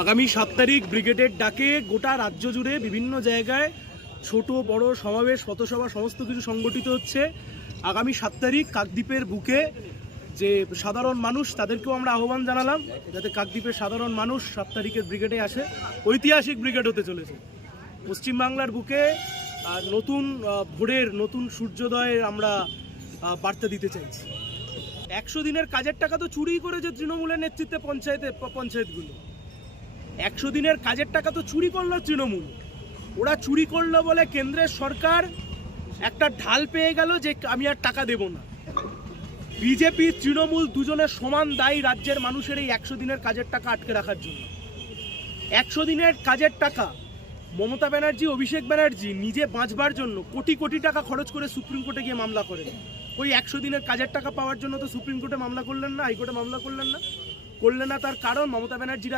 আগামী 7 তারিখ ব্রিগেডের ডাকে গোটা রাজ্য জুড়ে বিভিন্ন জায়গায় ছোট বড় সমাবেশ পথসভা সমস্ত কিছু সংগঠিত হচ্ছে। আগামী 7 তারিখ কাকদ্বীপের বুকে যে সাধারণ মানুষ তাদেরকেও আমরা আহ্বান জানালাম যাতে কাকদ্বীপের সাধারণ মানুষ 7 তারিখের ব্রিগেডে আসে। ঐতিহাসিক ব্রিগেড হতে চলেছে পশ্চিমবাংলার বুকে। নতুন ভোরের নতুন সূর্যোদয়ের আমরা বার্তা দিতে চাইছি। 100 দিনের কাজের টাকা তো চুরি করেছে তৃণমূলের নেতৃত্বে পঞ্চায়েতগুলো। 100 দিনের কাজের টাকা তো চুরি করলো তৃণমূল। ওরা চুরি করলো বলে কেন্দ্রের সরকার একটা ঢাল পেয়ে গেল যে আমি আর টাকা দেব না। বিজেপি তৃণমূল দুজনের সমান দায়ী রাজ্যের মানুষের এই 100 দিনের কাজের টাকা আটকে রাখার জন্য। 100 দিনের কাজের টাকা মমতা ব্যানার্জি অভিষেক ব্যানার্জি নিজে বাঁচবার জন্য কোটি কোটি টাকা খরচ করে সুপ্রিম কোর্টে গিয়ে মামলা করেন। ওই 100 দিনের কাজের টাকা পাওয়ার জন্য তো সুপ্রিম কোর্টে মামলা করলেন না, হাইকোর্টে মামলা করলেন না। তার কারণ মমতা ব্যানার্জিরা